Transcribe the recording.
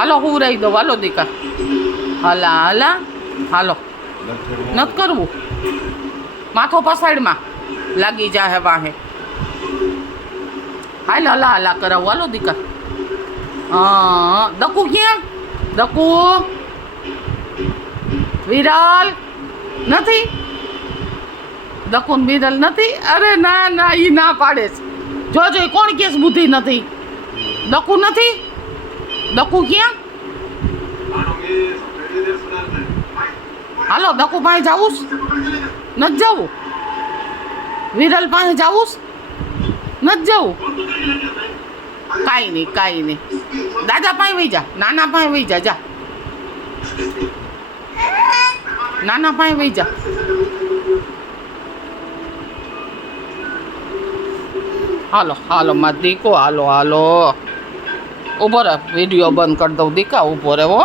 હાલો હું રહી દો હાલો દીકા હાલા હાલા હાલો નથી કરવું માથો પસાડમાં લાગી જાહે વાહે હાલ હલા હલા કરાવું હાલો દીકા દકુ ક્યાં દકુ વિરલ નથી દકુ ને વિરલ નથી અરે ના ના ઈ ના પાડે છે જોજો કોણ કેસ બુદ્ધિ નથી દકુ નથી દકુ ક્યાં હાલો દકુ પાસે જાવું નથી જવું વિરલ પાસે જાવું નથી જવું કાંઈ નહીં દાદા પાસે વહી જા નાના પાસે વહી જા જા નાના પાસે વહી જા હાલો હાલો મારા દીકો હાલો હાલો ઊભો રહે વિડીયો બંધ કરી દઉં દીકા ઊભો રહે હો